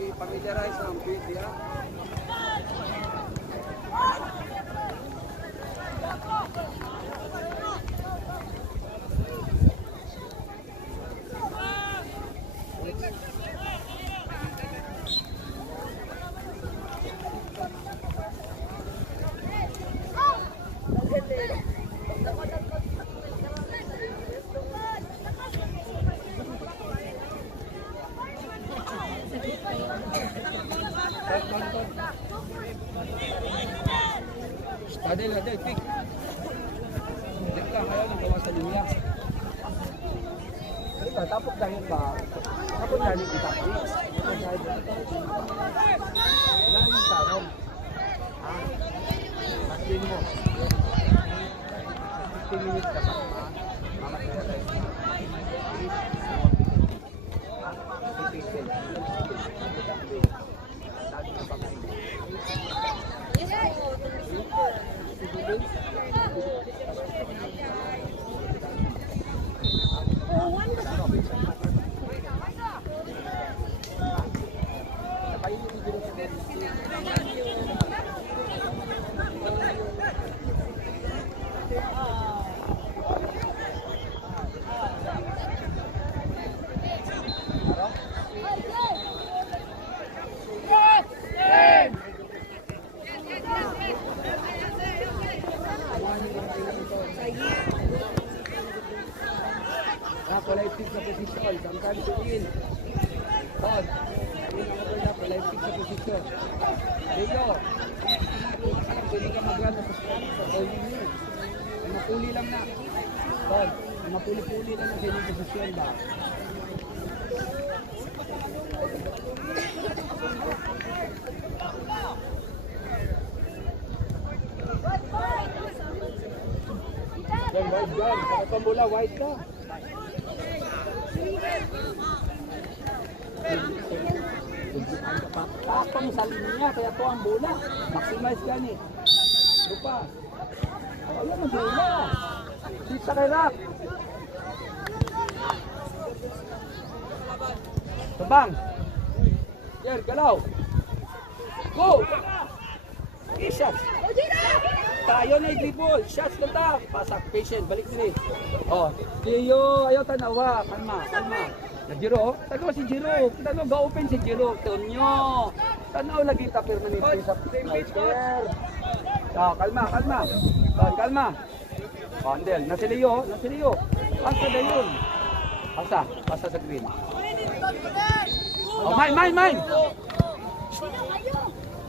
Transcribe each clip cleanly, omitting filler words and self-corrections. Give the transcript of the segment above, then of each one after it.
I-familiarize ang big, yeah. Adel, pick. Dek ka, kaya lang gawa sa linya. Ito, tapos dahil ba? Tapos dahil kita. Wala yung tarong. Masin mo. 15 minutes ka pa. Mamatira tayo. Palaipig sa posisyon, sometimes you in. Todd, palaipig sa posisyon. Leo, pwede ka mag-run sa bowling niyo. May mapuli lang na. Todd, may mapuli-puli lang na sa inyong posisyon ba? Yan, wide gun. Saka pambula, wide ka. Tapang sa linya, kaya to ang bola. Maximize ka ni. Lupa. Wala na bola. Sisa kay Rock. Tabang. Here, galaw. Go! I-shots. Tayo na i-dribble. Shots na ta. Pasak, patient. Balik din. Oh, Leo, ayaw tanawa. Kalma, kalma. Jiro, tanaw si Jiro. Tanaw ga-open si Jiro. Tonyo. Tanaw lagi ta permanente sa sniper. Oh, kalma, kalma. Oh, kalma. Oh, Andel, nasi Leo, nasi Leo. Pasa na yun. Pasa sa green. Oh, mine.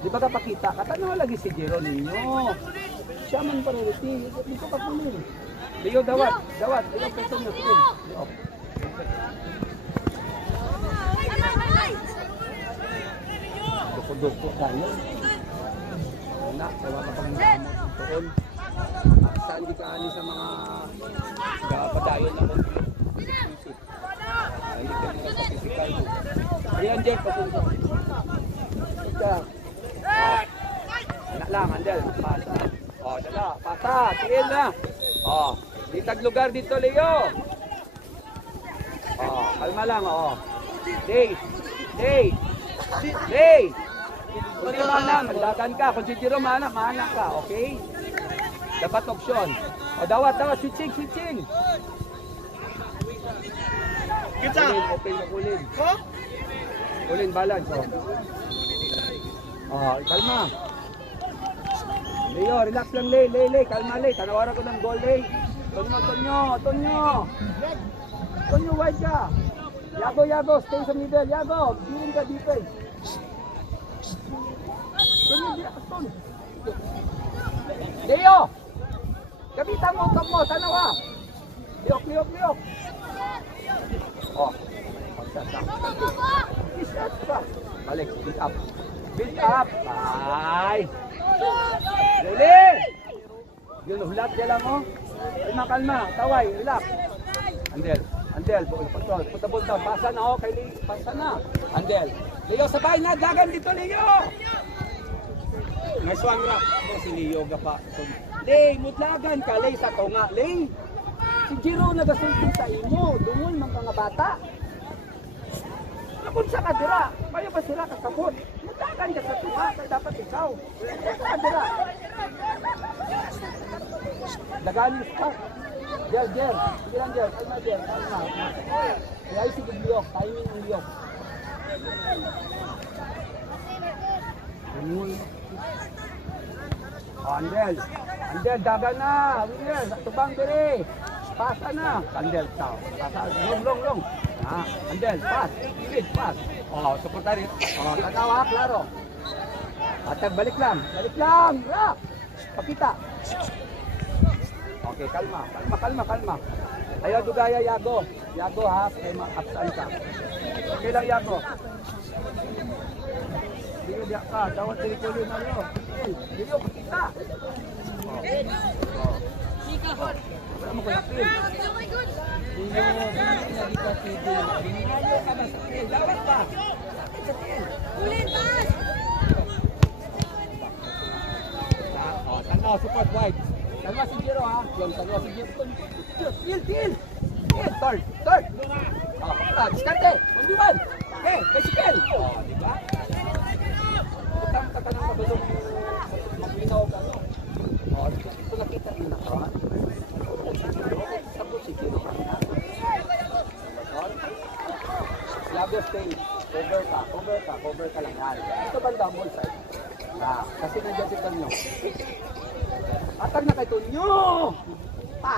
Di ba kapakita? Katanaw lagi si Jiro ninyo. Siya man priority. Dito ka punin. Leo, dawat. Leo, peso nyo. Leo. Duko-duko tayo. Wala, gawa ka pang doon. Saan di ka ani sa mga padayon na mag-isip. Hindi ka nila sa physical mo. Ayan, Jeff, pasunod. Ika. Anak lang, Andel. Pasa. O, dala. Pasa. Tigil na. O, ditag lugar dito, Leo. O, kalma lang, o. Day. Kung di mana, magdagan ka. Kung si Jiro mana ka, okay? Dapat opsyon. O, dawat, switching. Kita. Open na kulin. Kulin, balance, o. O, kalma. Leo, relax lang, Lay. Kalma, Lay. Tanawaran ko ng goal, Lay. Tonyo, wide ka. Yago, stay sa middle. Yago, giling ka defense. Tonyo, di aton. Leo! Kapitan mo, top mo, tanawa. Liok. Oh. Isat pa. Balik, build up. Bye. Lele! Yun, hulat niya lang, oh. Kalma, taway, relax. Andel, patrol, punta, pasa na, oh, kay Leo, pasa na. Andel, Leo, sabay na, dagan dito, Leo! Nice one, Rock. Si Leo, gapa. Lay, mutlagan ka, Lay, sa to nga, Lay. Si Jiro nagasulti sa imo, dungon man ka nga bata. Kung sa kadira, kayo ba sila kasabot? Mutakan ka sa tuwa, kaya dapat ikaw. Sa kadira. Daganis ka. Jer. Sige lang, Jer. Kalma, Jer. Kalma. Kaya yung sige liyok. Timing ang liyok. Andel, daga na. Winner, tubang diri. Pasa na. Andel, tao. Pasa, long. Andel, pas. Speed, pas. Sekretary. Tatawa, klaro. Atag, balik lang. Rock. Pakita. Okay, kalma. Ayaw dugaya, Yago. Yago, ha? Kaya ma-upsan ka. Okay lang, Yago. Dino diya ka, dawat teritoryo na nyo. Dino, pakita. Wala mo kalapin. Dino, hindi ka pwede. Dino ka ba sa pil? Dawat pa. Sa pil. Ulin, pas! Tanaw, support wide. Tanaw si Jiro, ha? Yan, tanaw si Jiro. Til! Third! Diskarte! 1v1! Okay, bicycle! Diba? Utang ka ng kabalong maglinaw ka, no? Ito nakita niyo na ka. Sabot si Jiro ka na. Lago stay. Cover ka lang yan. Ito banda, ball side. Kasi nandiyan si Tonyo. Atag na kay Tonyo! Pa!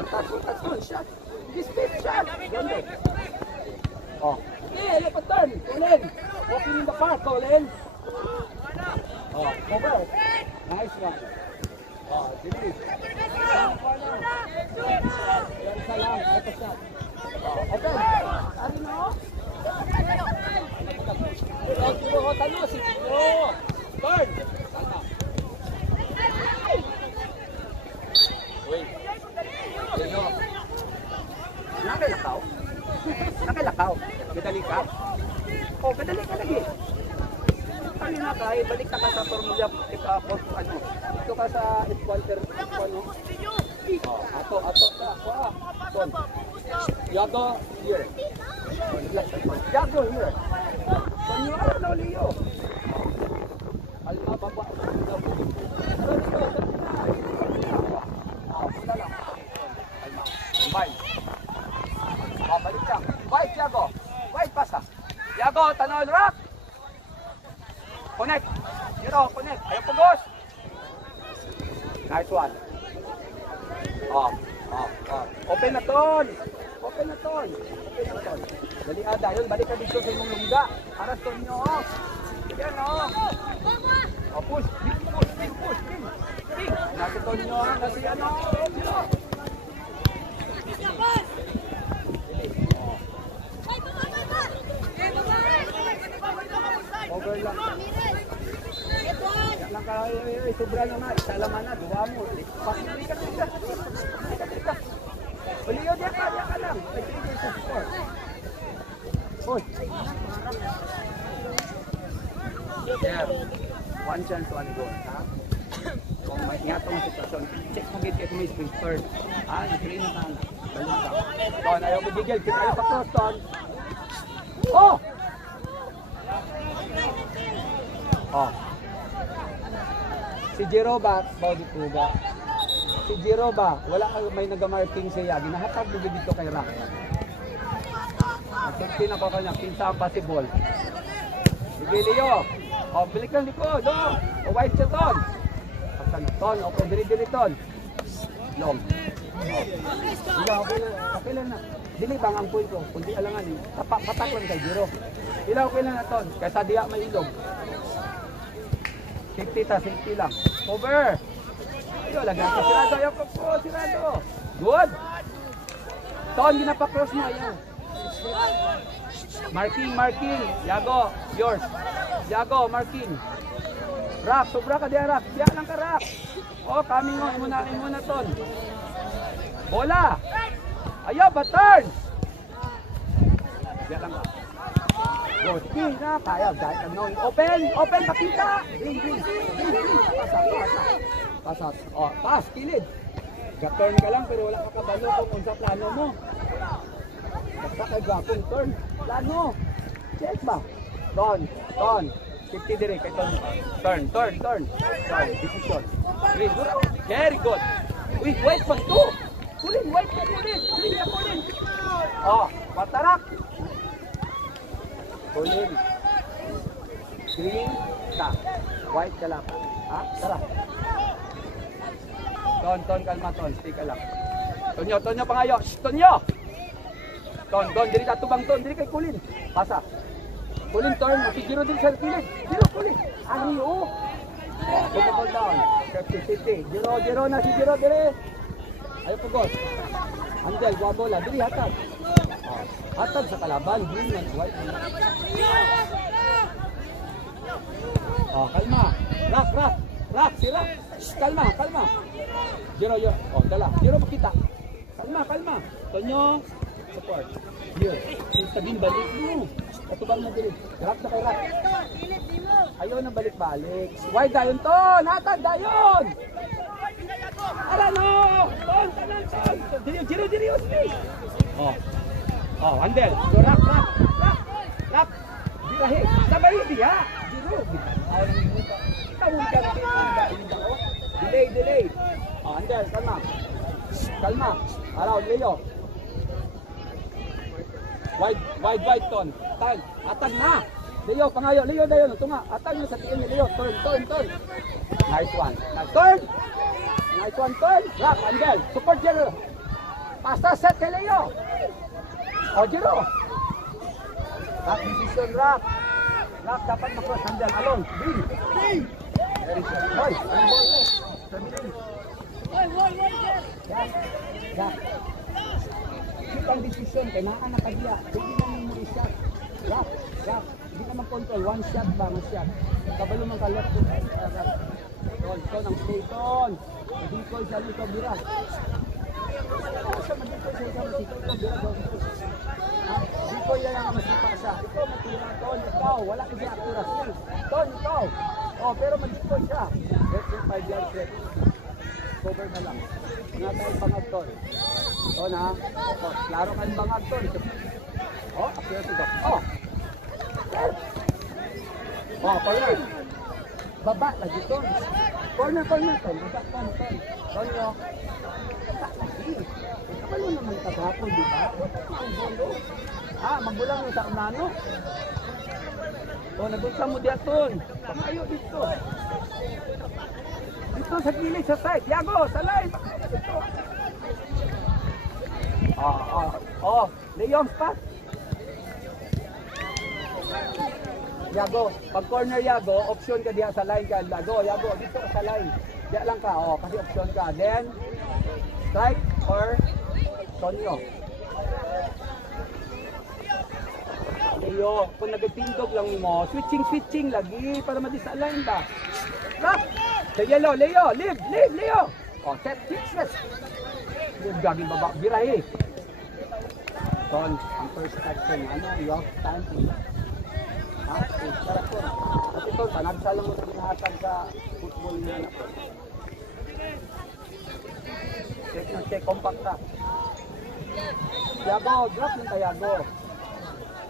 Touch, shot. Speed shot. Ganda. Look at turn. Colin. Walking in the park, Colin. Cover. Nice one. Delete. Isa lang. Ito shot. Open. Ari na, Tano, si Chino. Turn. Wait. Nakalakaw. Kadali ka? Kadali ka lagi. Ano na ka, balik ka sa Tormoya, ito ka sa F1, Ton. Yago, here. Yago, here. Tonyo, ano Leo? Alma, baba. Bye. Balik ka. White, Yago. White, pasa. Yago, tanol, rock. Connect. Zero, connect. Ayaw pugos. Nice one. Open na ton. Dali ada, yun. Balik ka dito sa imong lungga. Aras ton nyo, Yan, push. Big push. Nasa ton nyo, nasi ano. Zero. Over lang. Lang ka, sobra naman. Salaman na, duwa mo. Pakita. Uliyo, diya ka lang. Nagtigil sa support. Push. There. One chance, one goal. Kung may ingatong sitwasyon, check mo git kung may spring third. Nag-train ka na. Balik ka. Ton, ayaw ko bigil. Ayaw pa cross, Ton. Si Jiro ba? Si Jiro ba? Wala may nag-marking siya. Ginahatag mo dito kay Rock. At na ko kanya. Pinsa ang possible. Sige, Leo. Balik lang likod. White siya, Ton. Ton, okay. Diri, Ton. Long. Okay lang na. Dili bang ang point ko? Kundi alangan eh. Patak lang kay Jiro. Ilaw okay lang na, Ton. Kaysa diya may ilog. Safety lang. Over. Ayaw, lagyan ka. Ayaw ko po. Sirado. Good. Ton, ginapa-cross mo. Ayaw. Marking. Yago, yours. Yago, marking. Rock, sobra ka diya, Rock. Diya lang ka, Rock. Coming on. Imuna, Ton. Bola. Ayaw, baturn. Diya lang ka. Good. Na, kaya. Open, pakita. Green. Pasas. Pass, kilid. Ga-turn ka lang pero wala ka kabalo kung unsa plano mo. Basta kay gapong turn. Plano. Check ba? Turn. 50 dire kay turn. Turn. Turn. Decision. Very good. Uy, wait pa to. Kulin. Oh, patarak. Kulin. Green ka. White ka lang. Ha? Tara. Ton, kalma, Ton. Stay ka lang. Tonyo, pangayo. Shh, Tonyo! Ton, diri ka tubang, Ton. Diri kay Kulin. Pasa. Kulin, turn. Siguro din sa kilid. Giro, Kulin. Ariyo. Put the ball down. 50-50. Giro na si Giro, diri. Ayaw pugos. Andel, gua bola. Diri, hatag. Hatag sa kalaban. Green and white. Kalma. Rak, si Rak. Shh, kalma. Giro. Dala. Giro makita. Kalma. Tonyo. Support. Here. Sabihin balik mo. Patubang na dili. Rak na kay Rak. Ayaw na balik-balik. Wide dayon to. Natag dayon. Ara no. Ton. Diri. Andel. Rak. Dirahe. Sabay dia. Giro. Ayaw na minuto. Tawag ka delay. Andel, kalma. Araw, Leo. Wide, Ton. Atag na. Leo, pangayo. Leo dayon. Tunga. Atag na sa tiyan ni Leo. Turn. Nice one. Turn. Rak, Andel. Support Jero. Pasta set kay Leo. Jero. Rak, decision, Rak. Rak, dapat makross. Andel, alone. Green. Hoy, ang ball mo. Yak. Shoot ang decision, kaya nakakadiya. Hindi naman mo i-shot. Yak. Hindi naman control. One shot ba? One shot. Kabalo man ka left to right. Ton, ang station. Magikoy sa lito, Bira. Sa magikoy sa lito, Bira. Magikoy yan ang masipa siya. Ikaw, matira. Ton, ikaw. Wala kasi accuracy. Ton, ikaw. Pero mag-score siya. Let's go 5 yards left. Cover na lang. Nga tayo bangag, Ton. Na. Klaro kayong bangag, Ton. Appear to Doc. Corner. Baba, lagi, Ton. Corner, Ton. Baba, Ton. Tonyo. Baba, lagi. Kapalo naman tagapon, di ba? Ang bolo. Magbulang yung sa unano. Nagunsa mo diya, Ton. Pamayo dito. Dito sa gilid, sa side. Yago, sa line. Dito. Leon, pass. Yago, pag corner Yago, option ka diya sa line ka. Yago, dito ka sa line. Diya lang ka, kasi option ka. Then, strike or Tonyo. Leo, kung nagtindog lang mo, switching lagi para madisalign ba. Lock! Sa yellow, Leo, live, Leo. Set, fix. Live, gaging baba, birahe. Ton, ang first action, you have time to sarap po. Kasi Ton, panagsalang mo sa ginahatag sa football niya na po. Check, compact ka. Yago, drop yung Yago.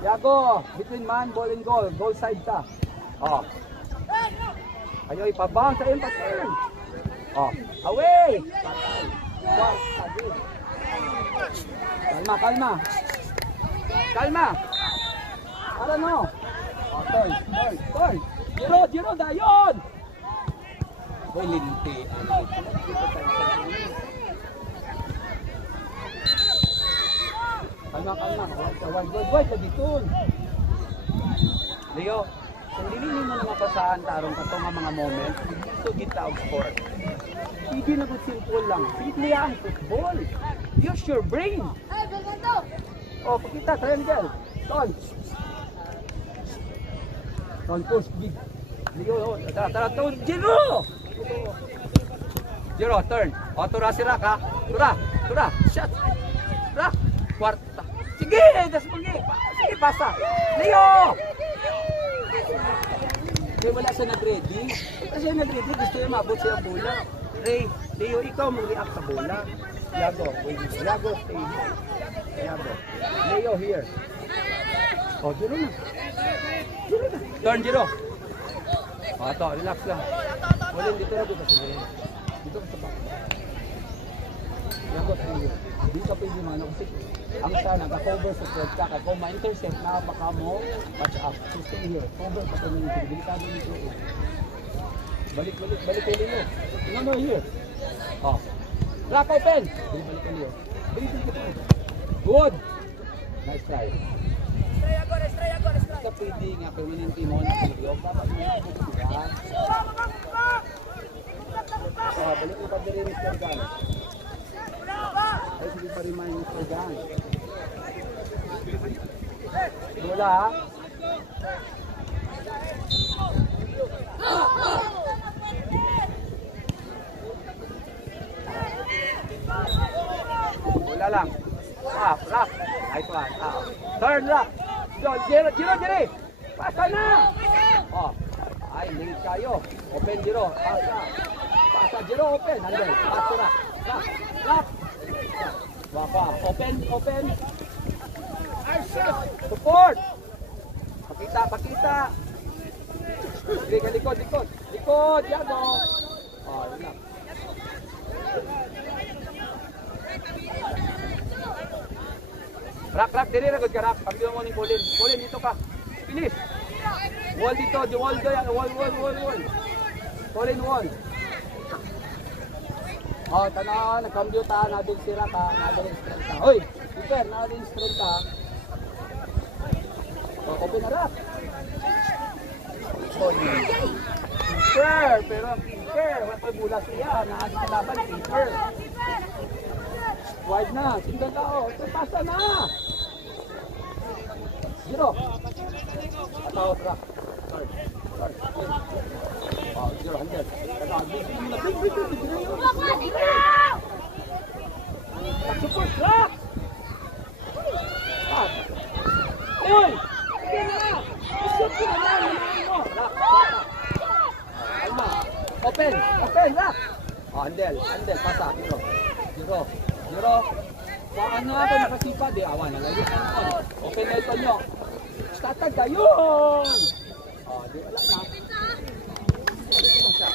Yago, between man, ball and goal. Goal side ka. Ayaw ipabounce sa iyong pattern. Away! Kalma. Para no. Turn. Giro, dayon! Boy, linti. Kalma. Wide lagi tun. Leo, kung dilinin mo na mapasahan tarong ka nga mga moment, so kita og sport. Hindi na good simple lang. Simple ang football. Use your brain. Pakita, triangle. Ton, push, big. Leo, tara, Ton. Giro, turn. Tura si Rak, ha? Tura. Shot. Rak. Kwarta. Sige, sige, pasa. Leo! Kaya wala siya nag-ready. Kasi nag-ready, gusto niya mabot siya ang bola. Ray, Leo, ikaw mag-react sa bola. Yago, wait. Yago, stay here. Yago. Leo, here. Oh, Jiro na. Jiro na. Turn, Jiro. Oh, ito, relax lang. Wala, dito na dito. Dito ka sa back. Yago, stay here. Hindi ka pwede man kasi ang sana, naka-cover sa thread ka. Kung ma-intercept na baka mo, watch up. So stay here. Cover ka pa nyo. Delikado nito. Balik kay Leo. No, here. Oh. Rock open. Balik kay Leo. Balik ka pa. Good. Nice try. Sa pwede nga, permanente mo na sa Leo. Dapat mo na ito siya. Oh, balik mo pa din rin Mr. Gan. Ay, sige pa rin man Mr. Gan. Bola ha. Bola lang. Rock. Nice one. Turn, rock. Jiro. Pasa na. Oh. Ay, late kayo. Open, Jiro. Pasa, Jiro, open. Andel. Pasa na. Rock. Wapa. Open. Support. Pakita. Sige ka likod. Yago. Oh, yun lang. Rock, diri ragod ka, Rock. Pagdiwa mo ni Colin. Colin, dito ka. Finish. Wall dito, wall. Colin, wall. Oh, tanaw, nagkambyo ta, nading sira ka, nading strength ka. Hoy, super, nading strength ka. Oh, open na, Rock. Oh, keeper, pero ang keeper, wala bula siya, naadi sa laban, keeper. Wide na, sindan tao, ito pasa na. Zero. Atao, Rock. Sorry. Oh, Zero, handle. Big. Support, Rock. Hey! Shoot ko na lang, Rock. Alma. Open, Rock. Oh, handle, pasa, Zero. Saan na ako nakasipa? Di, awan na lang. Open na ito nyo. Statag kayo! Oh, di, wala na. Ito siya.